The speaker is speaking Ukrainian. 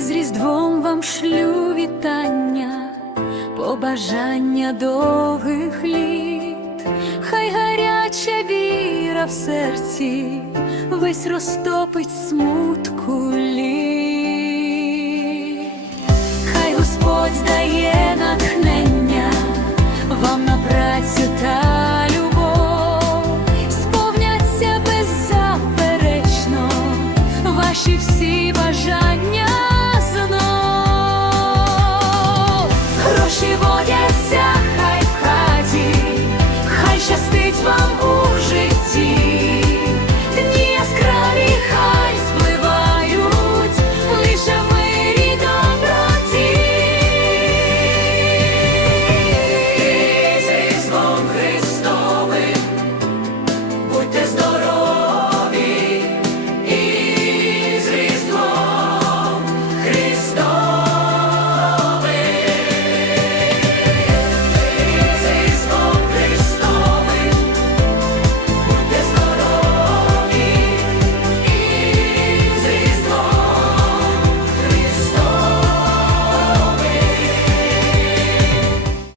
І з Різдвом вам шлю вітання, побажання довгих літ, хай гаряча віра в серці, весь розтопить смутку літ. хай Господь дає натхнення вам на працю та любов, сповняться беззаперечно ваші всі. щастить вам у житті.